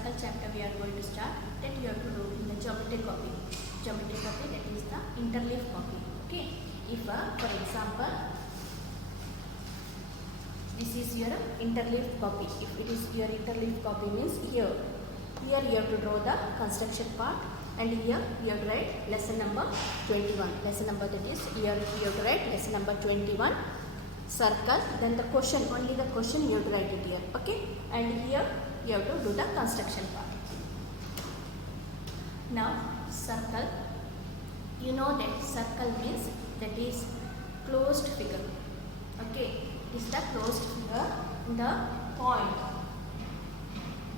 circle chapter we are going to start. That you have to do in the geometry copy. Geometry copy, that is the interleaf copy. Okay. If for example, this is your interleaf copy. If it is your interleaf copy means here you have to draw the construction part, and here you have to write lesson number 21. Lesson number, that is here you have to write lesson number 21. Circle, then the question, only the question you have to write it here. Okay, and here you have to do the construction part. Now circle, you know that circle means that is closed figure. Okay, this is the closed figure. The point,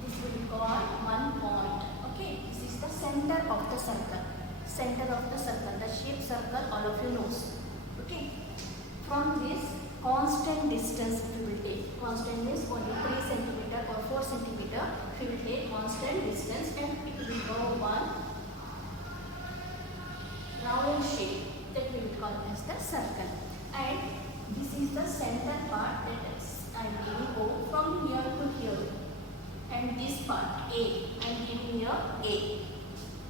this will be called one point. Okay, this is the center of the circle. Center of the circle, the shape circle, all of you knows. Okay, from this constant distance we will take. Constant is only 3 centimeter or 4 centimeter. We will take constant distance, and it will go one round shape that we will call as the circle. And this is the center part, that is I am giving O from here to here. And this part A, I am giving here A.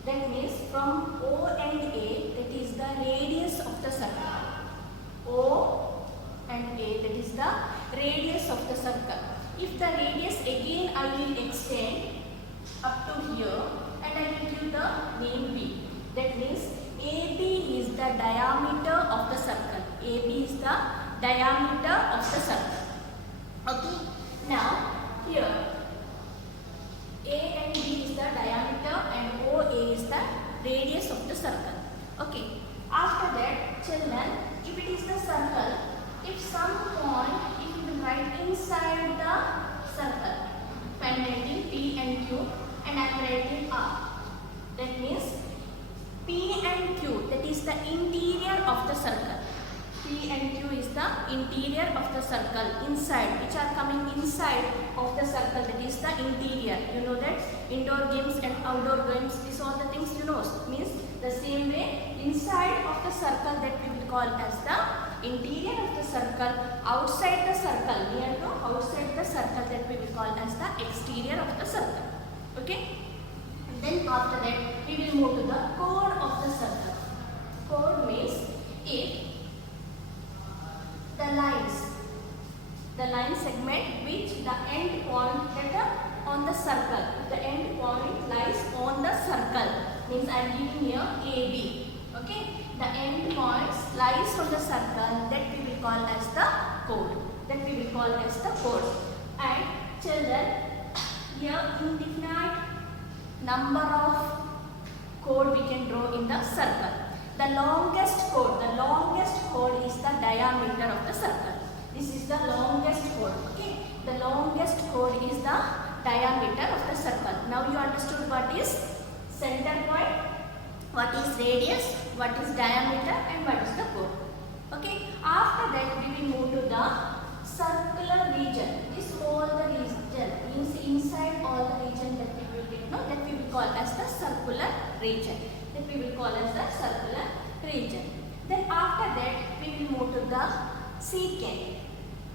That means from O and A, that is the radius of the circle. O and A, that is the radius of the circle. If the radius again I will extend up to here, and I will give the name B. That means AB is the diameter of the circle. AB is the diameter of the circle. Okay. Now here A and B is the diameter, and OA is the radius of the circle. Okay. After that, children, if it is the circle, if some point, if you will write inside the circle, if I am writing P and Q and I am writing R, that means P and Q, that is the interior of the circle. P and Q is the interior of the circle, inside, which are coming inside of the circle, that is the interior. You know that indoor games and outdoor games, these all the things you know, means the same way inside of the circle that we will call as the interior of the circle, outside the circle, near to outside the circle, that we will call as the exterior of the circle. Okay. And then after that we will move to the chord of the circle. Chord means if the line segment which the end point that on the circle, if the end point lies on the circle, means I am giving here AB. Okay, the end points lies on the circle, that we will call as the chord. That we will call as the chord. And children, here indefinite number of chord we can draw in the circle. The longest chord is the diameter of the circle. This is the longest chord. Okay, the longest chord is the diameter of the circle. Now you understood what is center point, what is radius, what is diameter, and what is the chord. Okay, after that we will move to the circular region. This all the region means inside all the region that we will get, no, that we will call as the circular region. That we will call as the circular region. Then after that we will move to the secant.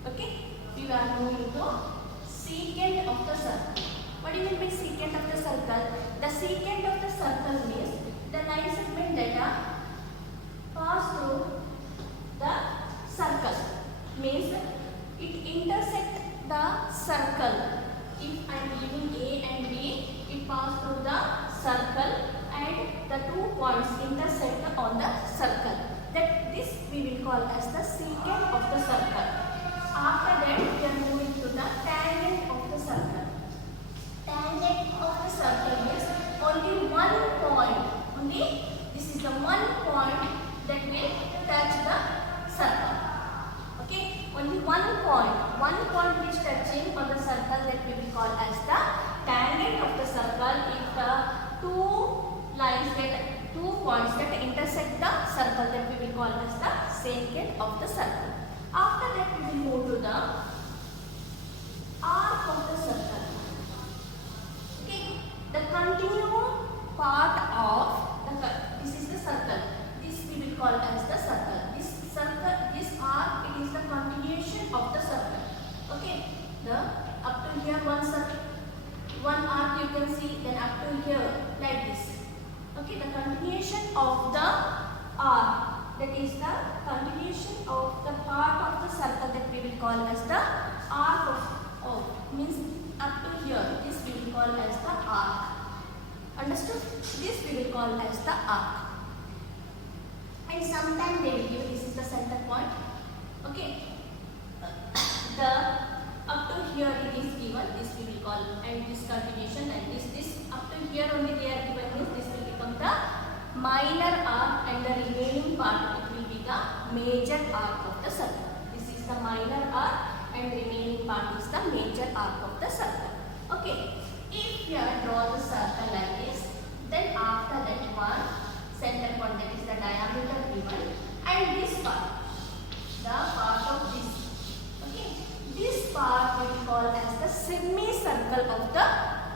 Okay, we are moving to secant of the circle. What do you mean by secant of the circle? The secant of the circle means the line segment that pass through the circle, means it intersect the circle. If I am giving A and B, it pass through the circle and the 2 points intersect on the circle. That this we will call as the secant of the circle. After that we are moving to the tangent of the circle. Tangent of the circle means only one point. Only this is the one point that will touch the circle. Okay, only one point which touching on the circle, that we will call as the tangent of the circle. If two points that intersect the circle, that we will call as the secant of the circle. After that we will move to the arc of the circle. Okay, the continuum part of the, this is the circle. This we will call as the circle. This circle, this arc, it is the continuation of the circle. Okay, the up to here one arc you can of the arc, that is the continuation of the part of the circle that we will call as the arc of means up to here, this we will call as the arc. Understood? This we will call as the arc. And sometime they will give, this is the center point. Okay. The up to here it is given, this we will call, and this continuation, and this up to here only they are given, means this will become the minor arc, and the remaining part it will be the major arc of the circle. This is the minor arc and remaining part is the major arc of the circle. Okay, if you draw the circle like this, then after that one center point, that is the diameter given, and this part, the part of this. Okay, this part we will call as the semicircle of the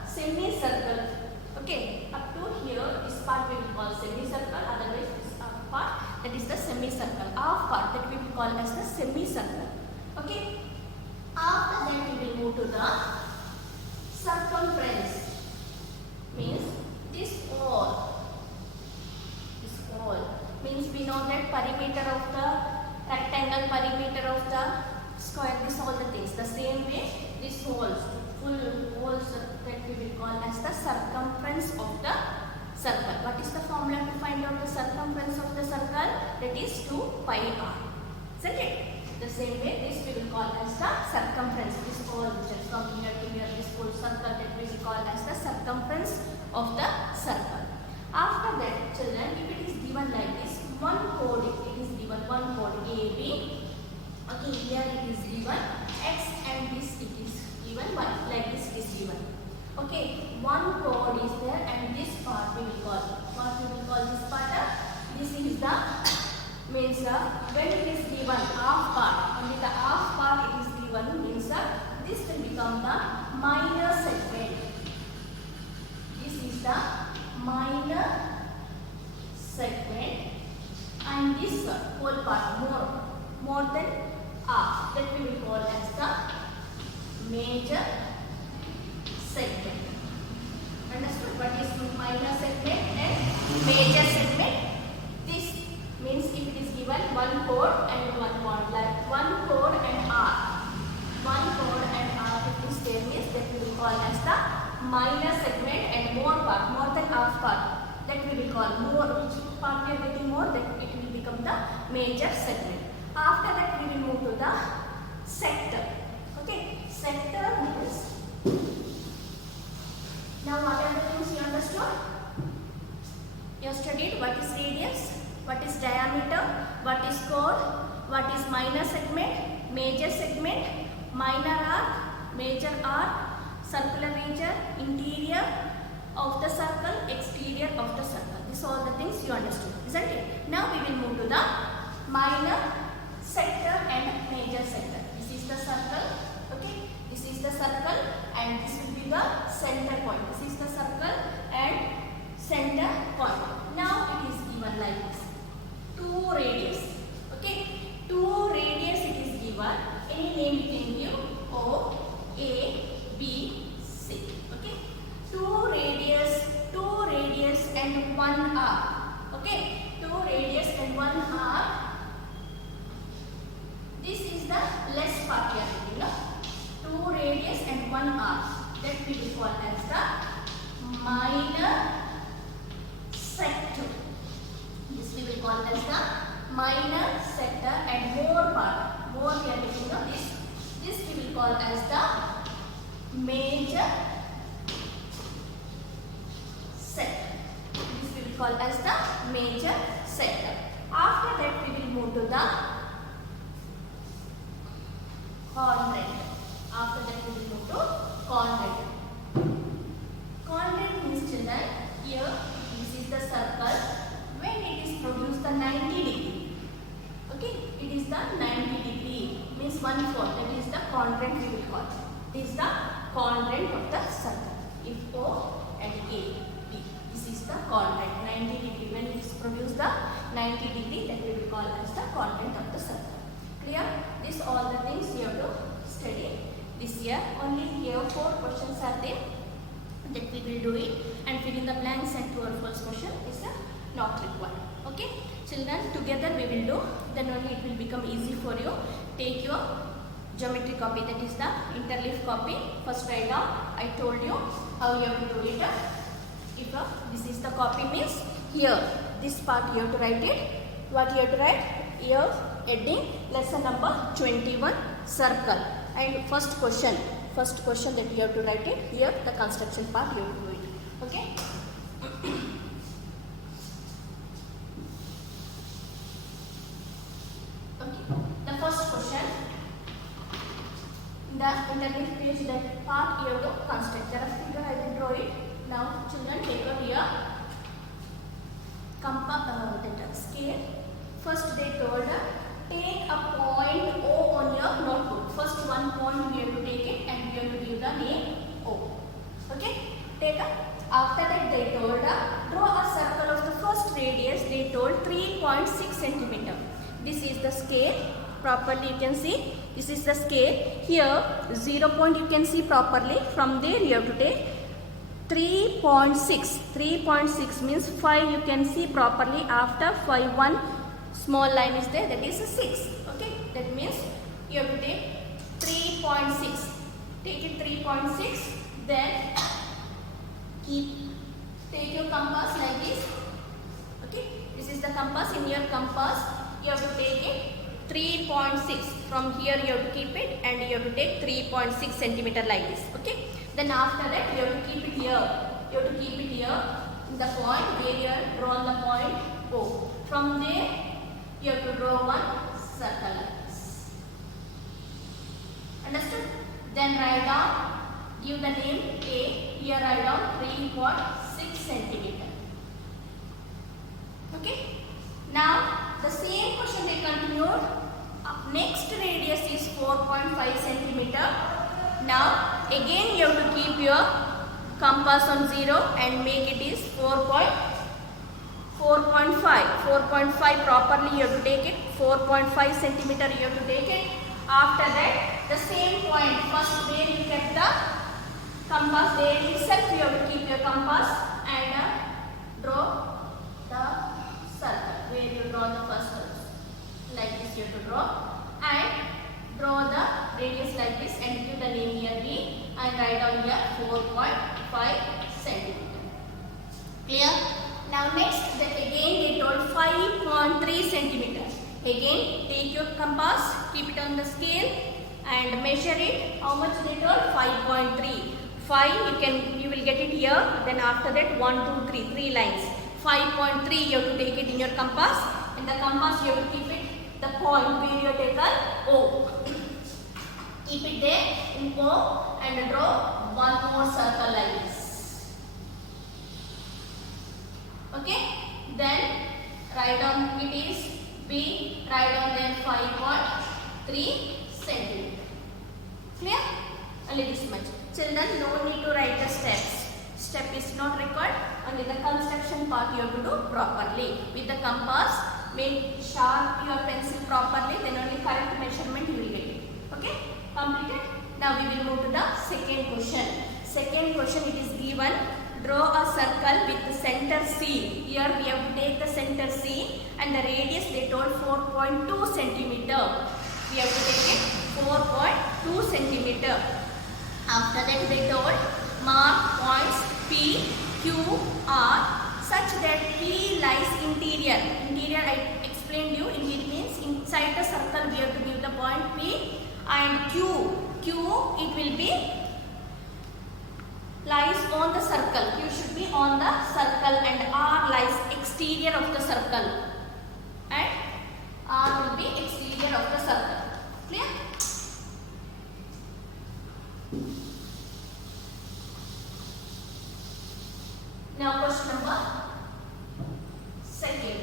semicircle. Okay, up to here, this part we will call semicircle, otherwise this part, that is the semicircle. Half part that we will call as the semicircle. Okay, after that we will move to the circumference, means this whole means we know that perimeter of the rectangle, perimeter of the square, this all the things. The same way, this holes, full holes that we will call as the circumference of the circle. What is the formula to find out the circumference of the circle? That is 2 pi r. Isn't it? The same way, this we will call as the circumference. This whole just from here to here, this full circle that we will call as the circumference of the circle. After that, children, if it is given like this, one chord it is given, one chord AB. Okay, here it is given X and this it is given Y, like this it is given. Okay, one chord is there and this part we will call. What we will call this part? This is the means when it is given half part, only the half part it is given, means this will become the minor segment. This is the minor segment, and this whole part more than half, that we will call as the major segment. Understood what is minor segment and major segment? This means if it is given one chord and one chord, like one chord and arc, one chord and arc, if this there means that we will call as the minor segment, and more part, more than half part, that we will call more, which part we are getting more, that it will become the major segment. After that we will move to the sector. Okay, sector means, now what are the things you understood? You have studied what is radius, what is diameter, what is chord, what is minor segment, major segment, minor arc, major arc, circular region, interior of the circle, exterior of the circle. These are all the things you understood, isn't it? Now we will move to the minor sector and major sector. This is the circle, okay? This is the circle and this will be the center point. This is the circle and center point. Now it is given like this. 2 radius, okay? 2 radius it is given. Any name you can give, O, A, B, C. Okay, 2 radius and 1 arc. Okay, 2 radius and 1 arc. This is the less part here, you know. 2 radius and 1 arc. That we will call as the minor sector. This we will call as the minor sector, and more part, more we are getting, you know, this we will call as the major sector. This we will call as the major sector. After that we will move to the quadrant. After that we will move to quadrant. Quadrant means, children, here this is the circle. When it is produced the 90 degree, okay, it is the 90 degree, means 1/4, that is the quadrant we will call. This is the quadrant of the circle. If O and A, B, this is the quadrant, 90 degree. When it is produced the 90 degree, that we will call as the quadrant of the circle. Clear? This all the things you have to study this year. Only here 4 questions are there that we will do it, and fill in the blanks and true or false question is not what required. Okay, children, together we will do, then only it will become easy for you. Take your geometry copy, that is the interleaf copy. First write down, I told you how you have to do it. If this is the copy means here, this part you have to write it. What you have to write? Here, heading, lesson number 21, circle. And first question that you have to write it. Here, the construction part you have to do it. Okay? The first question, the interleaf page, that part you have to construct. There are figure, I will draw it. Now children, take a here scale. First they told take a point O on your notebook. First one point we have to take it and we have to give the name O. Okay? Take a. After that they told draw a circle of the first radius. They told 3.6 centimeter. This is the scale. Properly you can see. This is the scale. Here 0 point you can see properly. From there you have to take 3.6. 3.6 means 5 you can see properly. After 5 one small line is there, that is a 6. Okay, that means you have to take 3.6. Take it 3.6. Then take your compass like this. Okay, this is the compass. In your compass you have to take it 3.6. From here you have to keep it and you have to take 3.6 centimeter like this. Okay. Then after that you have to keep it here. You have to keep it here in the point where you have drawn the point O. From there you have to draw one circle like this. Understood? Then write down, give the name A. Here write down 3.6 centimeter. Okay? Now the same question they continued. Next radius is 4.5 centimeter. Now again you have to keep your compass on 0 and make it is 4.5. 4.5 properly you have to take it. 4.5 centimeter you have to take it. After that the same point, first where you kept the compass, there itself you have to keep your compass and draw the circle. Where you draw the first like this you have to draw. And draw the radius like this and give the name here B and write down here 4.5 centimeter. Clear? Now next, again they told 5.3 centimeter. Again take your compass, keep it on the scale and measure it. How much they told? 5.3. 5 you will get it here. Then after that 1, 2, 3, 3 lines. 5.3 you have to take it in your compass. In the compass you have to keep it the point where you have taken O. Keep it there in O and draw one more circle like this. Okay? Then write down it is B. Write down then 5.3 centimeter. Clear? Only this much. Children, no need to write the steps. Step is not required. Only the construction part you have to do properly. With the compass, make sharp your pencil properly, then only correct measurement you will get it. Okay? Completed? Now we will move to the second question. Second question, it is given, draw a circle with the center C. Here we have to take the center C and the radius they told 4.2 centimeter. We have to take it 4.2 centimeter. After that they told mark points P, Q, R such that P lies interior. Interior I explained you. Interior means inside the circle we have to give the point P, and Q it will be lies on the circle. Q should be on the circle and R lies exterior of the circle and R will be exterior of the circle. Clear? Now question number second.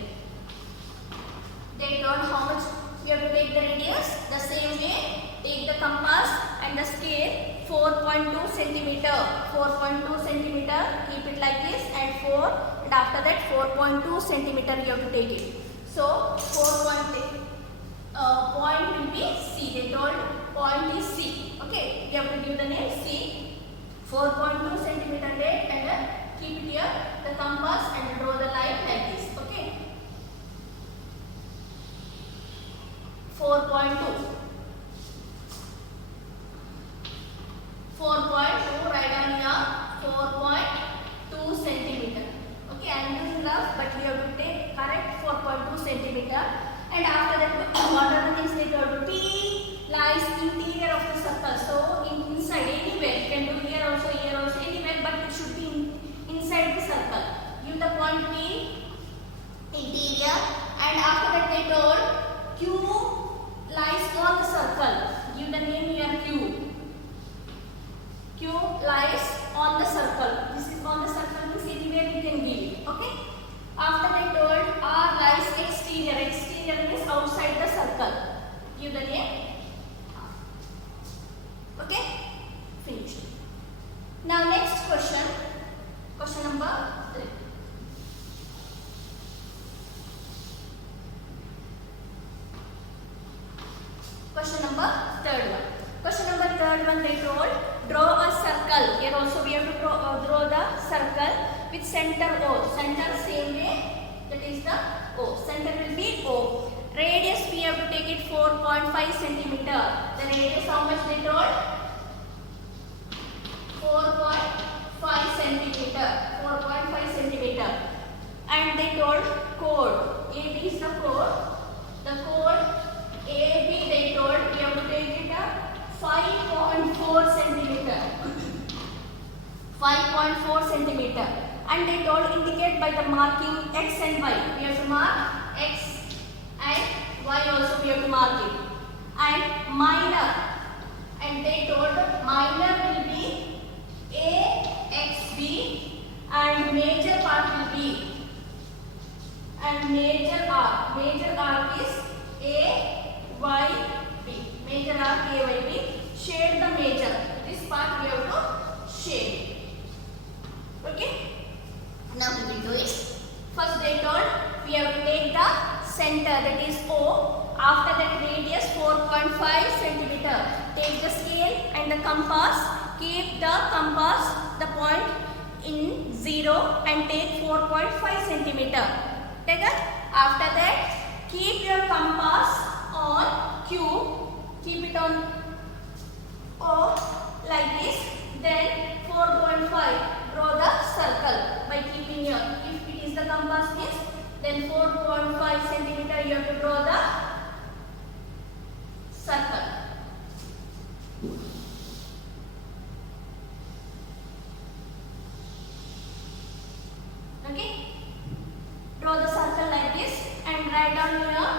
They told how much we have to take the radius. The same way, take the compass and the scale 4.2 centimeter. 4.2 centimeter, keep it like this and 4 and after that 4.2 centimeter you have to take it. So 4.2 point will be C. They told point is C. Okay, you have to give the name C. 4.2 centimeter take and keep it here the compass and draw the line like this. Okay. curve, but we have to take correct 4.2 centimeter. And after that, what are the things they told? P lies interior of the circle. So inside, anywhere you can do here also, anywhere, but it should be inside the circle. Give the point P, interior, and after that they told Q lies on the circle. Give the name here Q. Q lies on the circle. This is on the circle, means anywhere you can give it. Okay. After they told R lies exterior. Exterior means outside the circle. Give the name. Okay. Finished. Now next question. Question number 3. Question number third one. Question number third one they told draw a circle. Here also we have to draw the circle with center O. Center same way, that is the O. Center will be O. Radius we have to take it 4.5 centimeter. The radius how much they told? 4.5 centimeter. 4.5 centimeter. And they told chord. AB is the chord. The chord AB they told we have to take it 5.4 centimeter. 5.4 centimeter. And they told indicate by the marking X and Y. We have to mark X and Y also we have to mark it. And minor. And they told minor will be AXB and major part will be, and major arc. Major arc is AYB. Major arc AYB. Shade the major. This part we have to shade. Okay. Now we will do it. First they told we have to take the center, that is O. After that radius 4.5 centimeter. Take the scale and the compass. Keep the compass, the point in 0 and take 4.5 centimeter. Take it. After that keep your compass on Q. Keep it on O like this. Then 4.5. Draw the circle by keeping here. If it is the compass means, then 4.5 centimeter you have to draw the circle. Okay. Draw the circle like this and write down here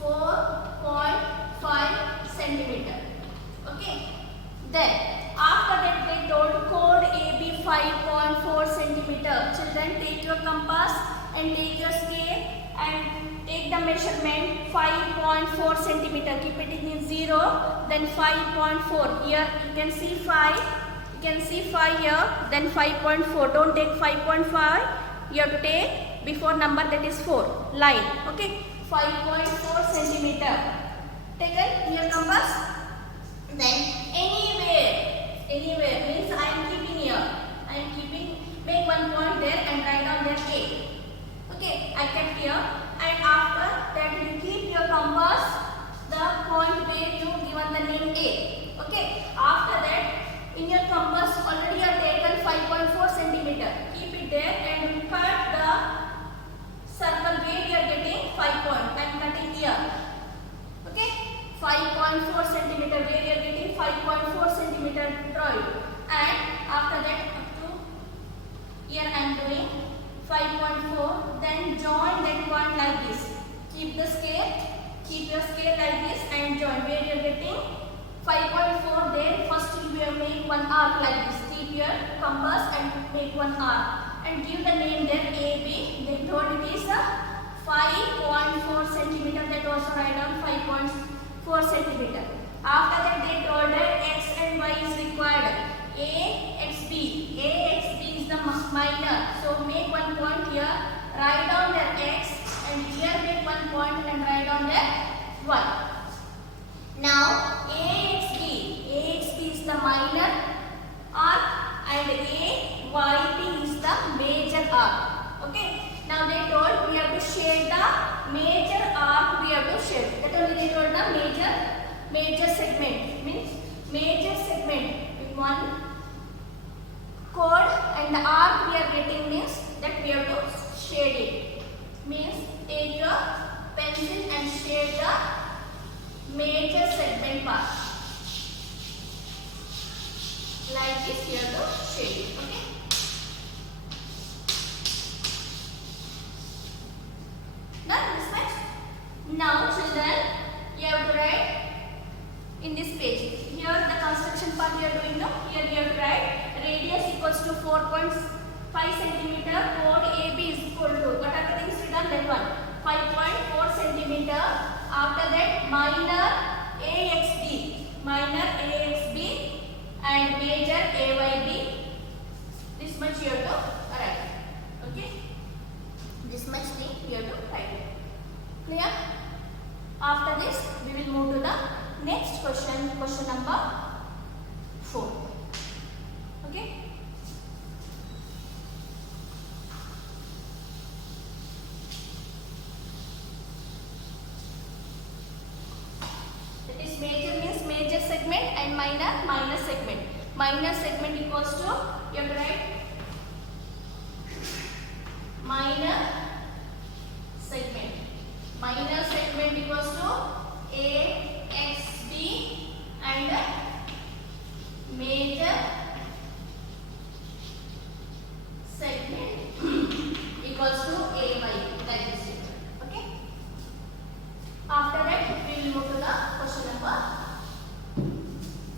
4.5 centimeter. Okay. Then after that they told chord AB 5.4 centimeter. Children, take your compass and take your scale and take the measurement 5.4 centimeter. Keep it in 0, then 5.4. Here you can see 5. You can see 5 here, then 5.4. Don't take 5.5. You have to take before number, that is 4. Line. Okay. 5.4 centimeter. Take it your compass. Then anywhere means I am keeping here. I am keeping. Make one point there and write down there A. Okay. I kept here. And after that you keep your compass the point where you given the name A. Okay. After that in your compass already you have taken 5.4 centimeter. Keep it there and cut the circle where you are getting 5 point. I am cutting here. Okay. 5.4 centimeter where you are getting 5.4 centimeter draw it. And after that up to here I am doing 5.4. Then join that point like this. Keep the scale. Keep your scale like this and join where you are getting 5.4. Then first you will make one arc like this. Keep your compass and make one arc. And give the name there AB. They told it is a 5.4 centimeter. That also write down 5.4 centimeter. After that they told that X and Y is required. AXB. AXB is the minor. So make one point here. Write down the X and here make one point and write down the Y. Now AXB. AXB is the minor arc and AYB is the major arc. Okay. Now they told we have to shade the major arc. We have to shade. That only they told the major segment. Means major segment. in one chord, and the arc we are getting means that we have to shade it. Means take your pencil and shade the major segment part. Like this you have to shade it. Okay. Done this much. Now children, you have to write in this page. Here the construction part you are doing now. Here you have to write radius equals to 4.5 centimeter. Chord AB is equal to, what are the things written? That one 5.4 centimeter. After that minor AXB and major AYB. This much you have to write. Okay. This much thing you have to write. Clear? After this, we will move to the next question. Question number 4. Okay. That is major means major segment and minor segment. Minor segment equals to, you have to write minor segment. Minor segment equals to AXB and major segment equals to AY, like this. Okay. After that, we will move to the question number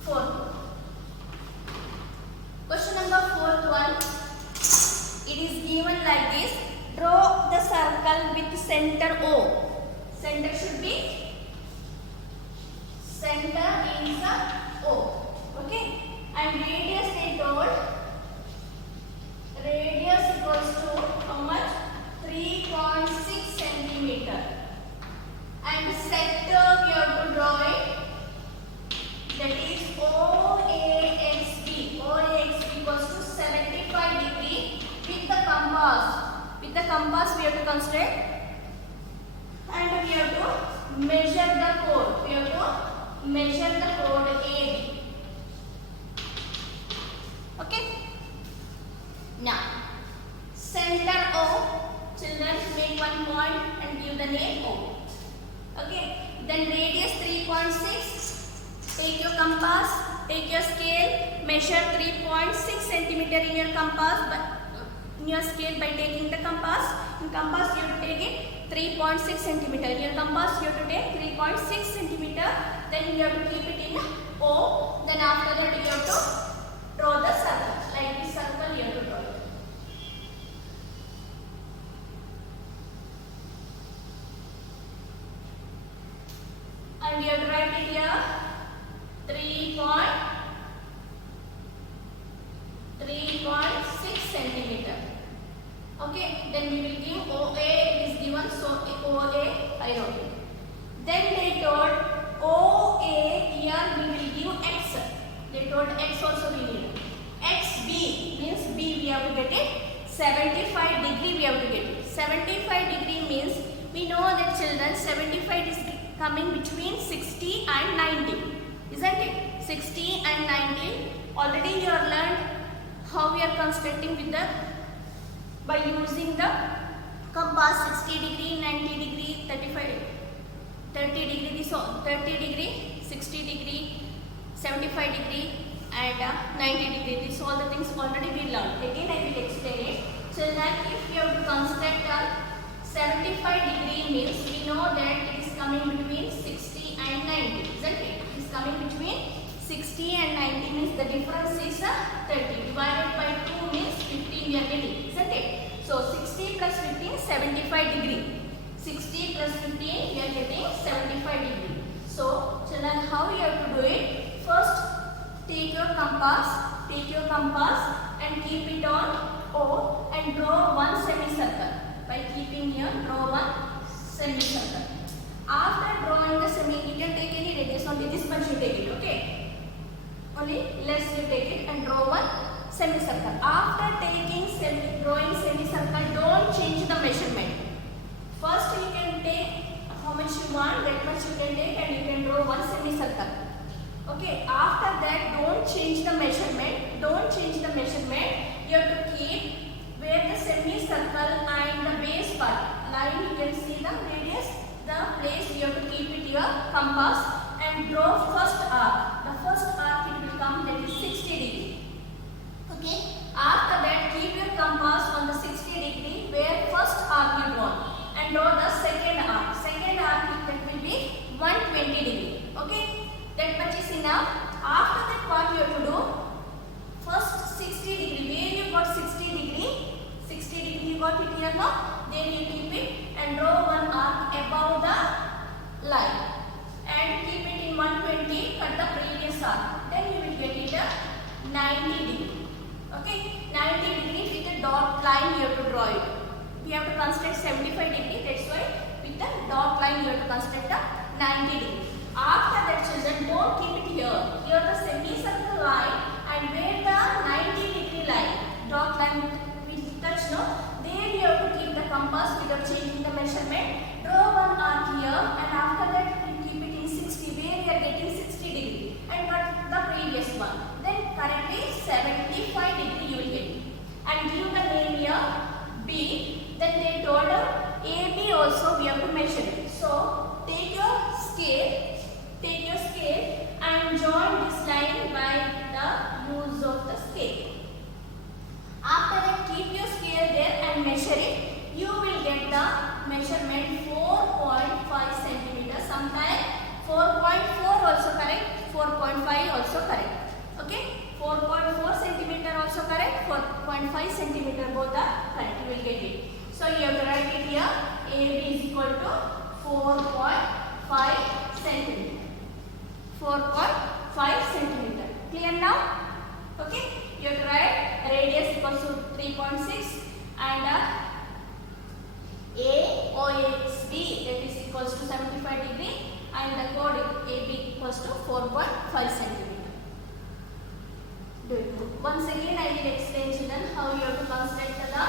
4. Question number 4th one. It is given like this. Draw the circle with center O. Center should be, center is a O. Okay. And radius they told, radius equals to how much? 3.6 centimeter. And sector we have to draw it. That is OAXB. OAXB equals to 75 degree with the compass. With the compass we have to consider, and we have to measure the chord. We have to measure the chord AB. Okay. Now, center O. Children, make one point and give the name O. Okay. Then radius 3.6. Take your compass, take your scale, measure 3.6 centimeter in your compass. In your scale by taking the compass. In compass you have to take it 3.6 centimeter. In your compass you have to take 3.6 centimeter. Then you have to keep it in O. Then after that you have to draw the circle. Like this circle you have to draw it. And you have to write it here 3.6 centimeter. Okay, then we will give OA, it is given, so OA I wrote it. Then they told OA, here we will give X. They told X also we need. XB means B we have to get it. 75 degree we have to get it. 75 degree means, we know that children 75 is coming between 60 and 90. Isn't it? 60 and 90. Already you have learned how we are constructing with the, by using the compass 60 degree, 90 degree, 30 degree, so 30 degree, 60 degree, 75 degree and 90 degree. These all the things already we learned. Again I will explain it. So that if you have to construct a 75 degree means, we know that it is coming between 60 and 90. Isn't it? It is coming between 60 and 90 means the difference is 30. Divided by 2 means 15 we are getting. Isn't it? So 60 plus 15, 75 degree. 60 plus 15 we are getting 75 degree. So children, how you have to do it? First take your compass and keep it on O and draw one semicircle. By keeping here, draw one semicircle. After drawing the you can take any radius, only this much you take it, okay? Only less you take it and draw one semicircle. After drawing semicircle, don't change the measurement. First you can take how much you want, that much you can take and you can draw one semicircle. Okay, after that don't change the measurement. Don't change the measurement. You have to keep where the semicircle and the base part line, you can see the radius, the place you have to keep it your compass and draw first arc. The first arc it will come, that is 60 degree. Okay, after that keep your compass on the 60 degree where first arc you draw and draw the second arc. Second arc that will be 120 degree. Okay, that much is enough. After that what you have to do, first 60 degree, where you got 60 degree, 60 degree you got it here now, then you keep it and draw one arc above the line and keep it in 120, cut the previous arc, then you will get it a 90 degree. Okay, 90 degree with a dot line you have to draw it. We have to construct 75 degree, that's why with the dot line you have to construct a 90 degree. After that children, don't keep it here. Here the semicircle line and where the 90 degree line, dot line will touch, no? There you have to keep the compass without changing the measurement. Draw one arc here and after that you keep it in 60 where you are getting 60 degree and cut the previous one. Then correctly 75 degree you will get. And give the name here B. Then they told AB also we have to measure it. So take your scale. Take your scale and join this line by the use of the scale. After that keep your scale there and measure it. You will get the measurement 4.5 centimeter. Sometimes 4.4 also correct, 4.5 also correct. Okay, 4.4 centimeter also correct, 4.5 centimeter both are correct. You will get it. So you have to write it here. AB is equal to 4.5 centimeter. 4.5 centimeter. Clear now? Okay. You have to write radius equals to 3.6 and AOXB that is equals to 75 degree and the chord AB equals to 4.5 centimeter. Do it. Once again I will explain children how you have to construct the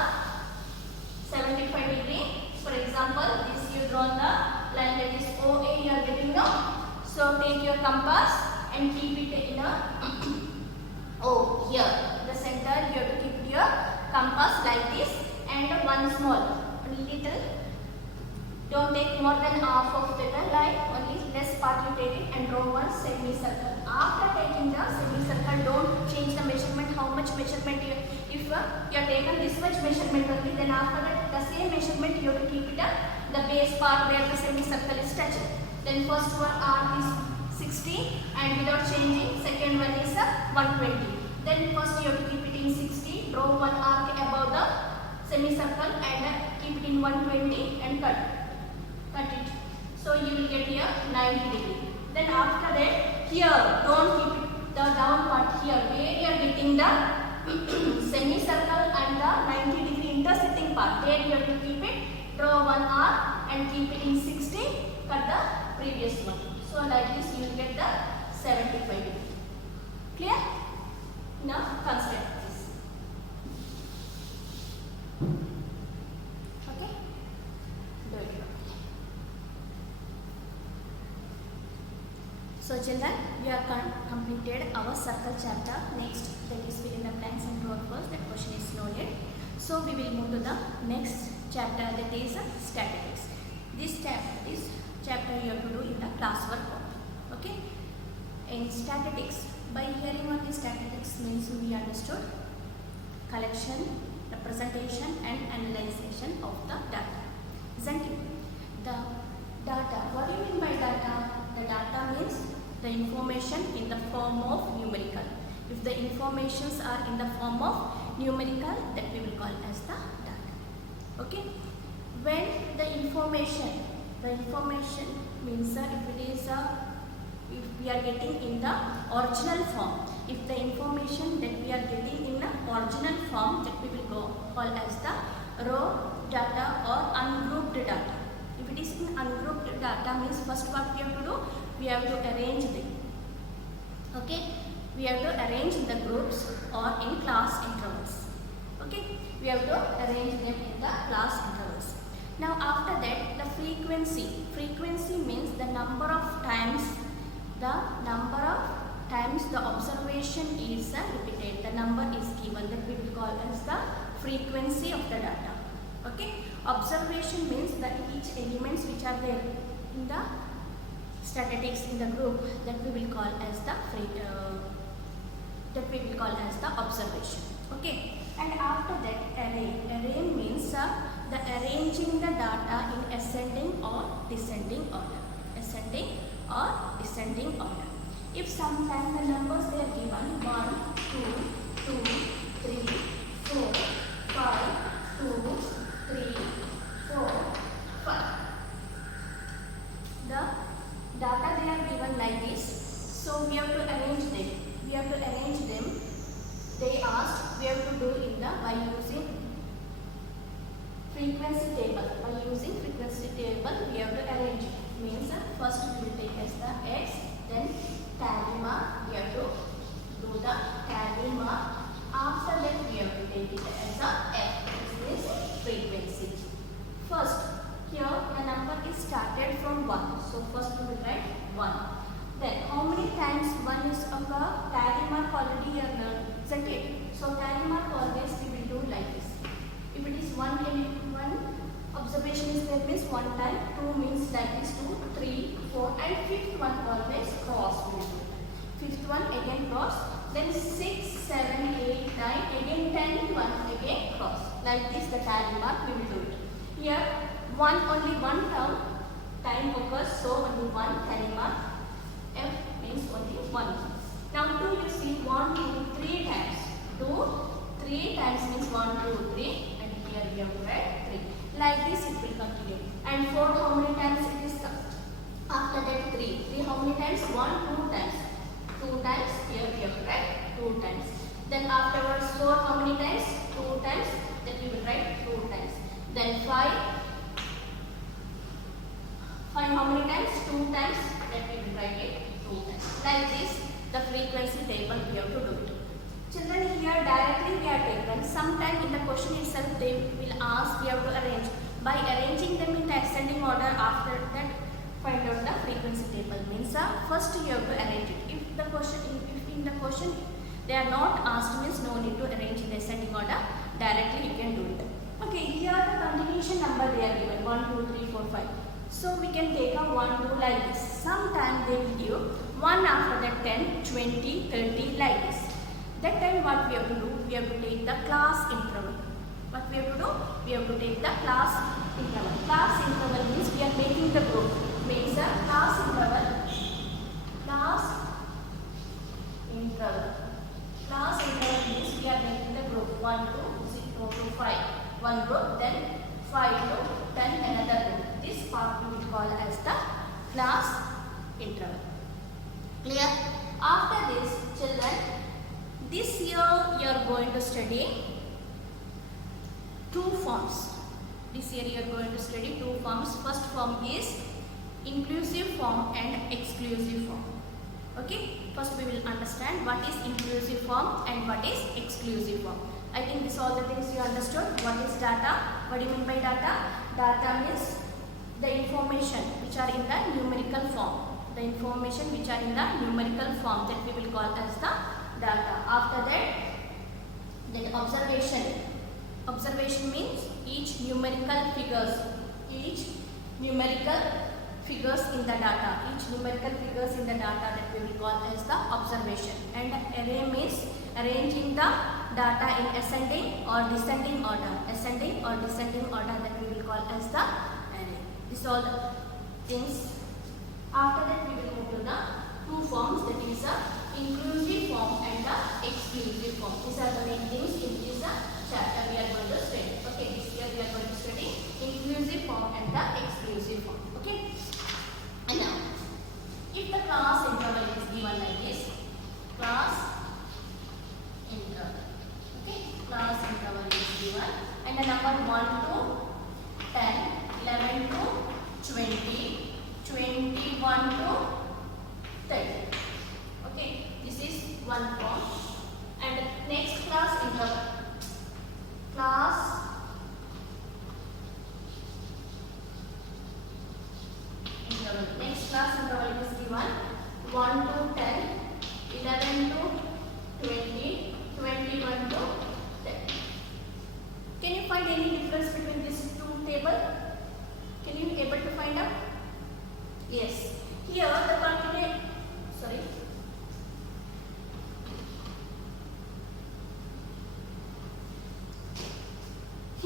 75 degree. For example, this you draw the line that is OA you are getting now. So take your compass and keep it in a O here. The center you have to keep your compass like this and one small, little. Don't take more than half of the line, only less part you take it and draw one semicircle. After taking the semicircle, don't change the measurement, how much measurement you, if you have taken this much measurement only, then after that the same measurement you have to keep it at the base part where the semicircle is touching. Then first one arc is 60 and without changing, second one is 120. Then first you have to keep it in 60, draw one arc above the semicircle and keep it in 120 and cut it. So you will get here 90 degree. Then after that, here don't keep it the down part here where you are getting the semicircle and the 90 degree intersecting part. There you have to keep it, draw one arc and keep it in 60, cut the previous one. So like this you will get the 75 degree. Clear? Now construct this. Okay? Do it. So children, we have completed our circle chapter. Next, that is fill in the blanks and true or false. That question is loaded. So we will move to the next chapter, that is statistics. This chapter you have to do in the classwork. Okay? In statistics, by hearing on the statistics means we understood collection, representation and analyzation of the data. Isn't it? The data. What do you mean by data? The data means the information in the form of numerical. If the informations are in the form of numerical, that we will call as the data. Okay? When the information means if we are getting in the original form. If the information that we are getting in the original form, that we will call as the raw data or ungrouped data. If it is in ungrouped data means first what we have to do, we have to arrange them. Okay, we have to arrange in the groups or in class intervals. Okay, we have to arrange them in the class intervals. Now after that, the frequency means the number of times times the observation is repeated, the number is given, that we will call as the frequency of the data. Okay, observation means that each elements which are there in the statistics in the group, that we will call as the observation. Okay, and after that array means the arranging the data in ascending or descending order, if sometimes the numbers they are given 1 2 2 3 4 5 2 3 4 5, the data they are given like this, so we have to arrange them. They asked, we have to do in the by using frequency table. We have to arrange it. Means first we will take as the x, then tally mark, we have to do the tally mark. After that we have to take it as a f. This is frequency. First here the number is started from 1, so first we will write 1. Then how many times 1 is occur? Tally mark already you have learned, isn't it? So tally mark always we will do like this. If it is one observation is there means 1 time, 2 means like this 2, 3, 4, and fifth one always cross. Fifth one again cross, then 6, 7, 8, 9, again 10, 1 again cross. Like this the tally mark we will do it. Here only one time occurs, so only one tally mark. F means only 1. Now 2 you see 1, 2, 3 times. 2, 3 times means 1, 2, 3, and here we have to write 3. Like this it will continue. And 4 how many times it is? After that 3. 3 how many times? 1, 2 times. 2 times, here we have to write 2 times. Then afterwards 4 how many times? 2 times, that we will write 2 times. Then 5 how many times? 2 times, that we will write it 2 times. Like this the frequency table we have to do it. Children, here directly we are taken. Sometime in the question itself they will ask, we have to arrange. By arranging them in the ascending order, after that find out the frequency table. Means first you have to arrange it. If in the question they are not asked, means no need to arrange in the ascending order. Directly you can do it. Okay, here the continuation number they are given 1, 2, 3, 4, 5. So we can take a 1, 2 like this. Sometime they will give 1 after that 10, 20, 30 like this. That time what we have to do? We have to take the class interval. What we have to do? We have to take the class interval. Class interval means we are making the group. Means the class interval. Class interval means we are making the group 1 to 0 to 5. One group, then 5 to 10 another group. This part we will call as the class interval. Clear? After this, children, this year you are going to study 2 forms. This year you are going to study 2 forms. First form is inclusive form and exclusive form. Okay? First we will understand what is inclusive form and what is exclusive form. I think this all the things you understood. What is data? What do you mean by data? Data means the information which are in the numerical form. The information which are in the numerical form, that we will call as the data. After that, then observation. Observation means each numerical figures in the data. Each numerical figures in the data, that we will call as the observation. And array means arranging the data in ascending or descending order. Ascending or descending order, that we will call as the array. These all the things. After that, we will move to the 2 forms, that is the inclusive form and the exclusive form. These are the main things in this chapter we are going to study. Okay, this year we are going to study inclusive form and the exclusive form. Okay. And now, if the class interval is given like this, class interval. Okay, class interval is given, and the number 1 to 10, 11 to 20, 21 to 30. Okay, this is one form. And next class interval. Class interval. Next class interval is given 1 to 10,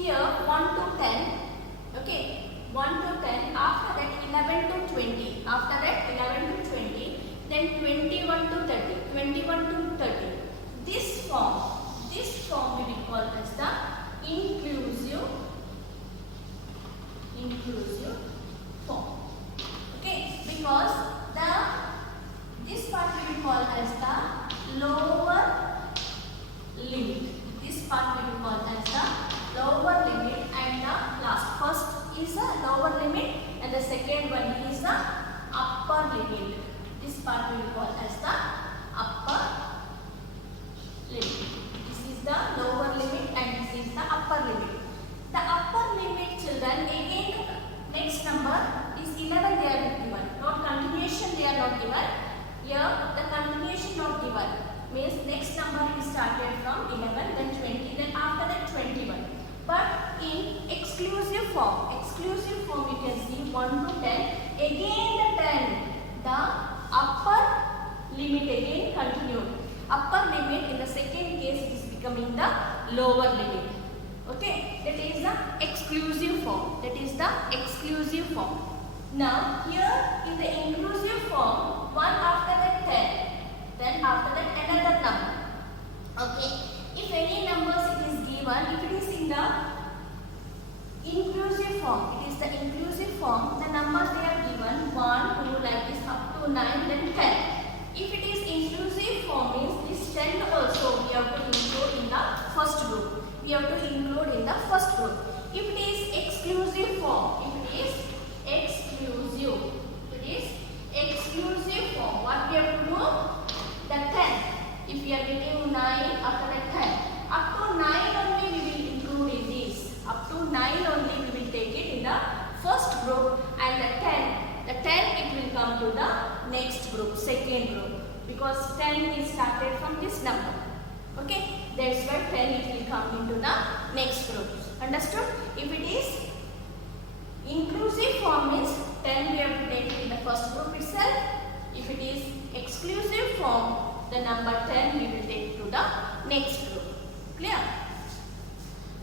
here 1 to 10, okay, 1 to 10, after that 11 to 20, after that 11 to 20, then 21 to 30, 21 to 30. This form we will call as the inclusive form, okay, because this part we will call as the lower limit. This part we will call as the lower limit and the last. First is the lower limit and the second one is the upper limit. This part we will call as the upper limit. This is the lower limit and this is the upper limit. The upper limit, children, again next number is 11 they are given. Not continuation they are not given. Here the continuation not given. Means next number is started from 11, then 20, then after that 21. But in exclusive form you can see 1 to 10, again the 10, the upper limit again continued. Upper limit in the second case it is becoming the lower limit. Okay, that is the exclusive form. Now here in the inclusive form, 1 after that 10, then after that another number. Okay, if any numbers it is given, if it is in the inclusive form, the numbers they are given 1, 2 like this up to 9, then 10. If it is inclusive form means this 10 also we have to include in the first group. If it is exclusive form, what we have to do? The 10. If we are getting 9 after that 10, up to 9 only we will include in this. Up to 9 only we will take it in the first group, and the 10 it will come to the next group, second group, because 10 is started from this number. Okay, that's why 10 it will come into the next group. Understood? If it is inclusive form means 10 we have to take it in the first group itself. If it is exclusive form, the number 10 we will take to the next group. Clear?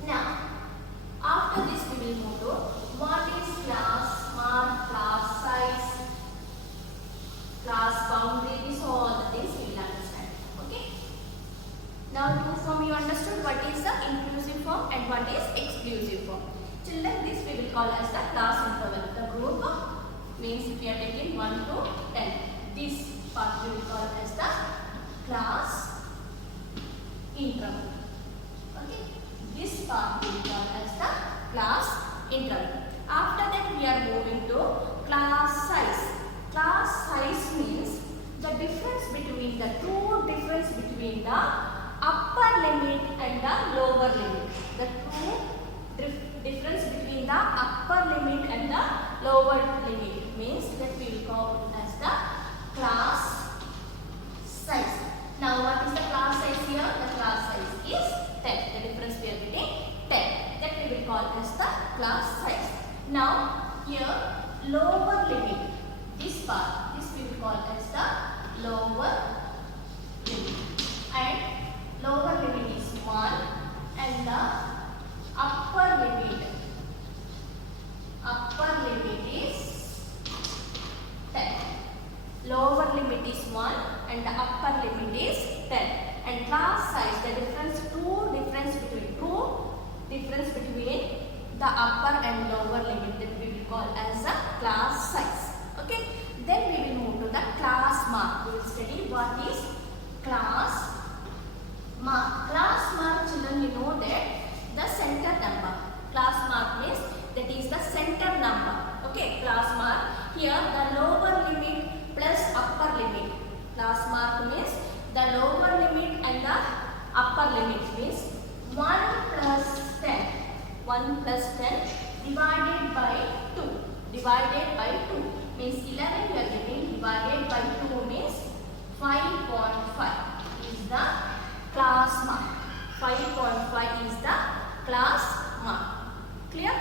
Now, after this we will move to what is class, mark, class size, class boundary. These all the things we will understand. Okay? Now, two form you understood what is the inclusive form and what is exclusive form. Children, this we will call as the class interval. The group means if we are taking 1 to 10. This part we will call as the class interval. Okay, this part we will call as the class interval. After that we are moving to class size. Class size means the difference between the upper limit and the lower limit. The two difference between the upper limit and the lower limit means that we will call as the class size. Now what is the class size here? The class size is 10. The difference we are getting 10. That we will call as the class size. Now here lower limit. This part, this we will call as the lower limit. And lower limit is 1 and the upper limit is 10. Lower limit is 1 and the upper limit is 10. And class size, the difference between the upper and lower limit, that we will call as a class size. Okay. Then we will move to the class mark. We will study what is class mark. Class mark, children, you know that the center number. Class mark means that is the center number. Okay, class mark. Here the lower limit plus upper limit. Class mark means the lower limit and the upper limit means 1 plus 10. 1 plus 10 divided by 2. Divided by 2 means 11 you are getting, divided by 2 means 5.5 is the class mark. 5.5 is the class mark. Clear?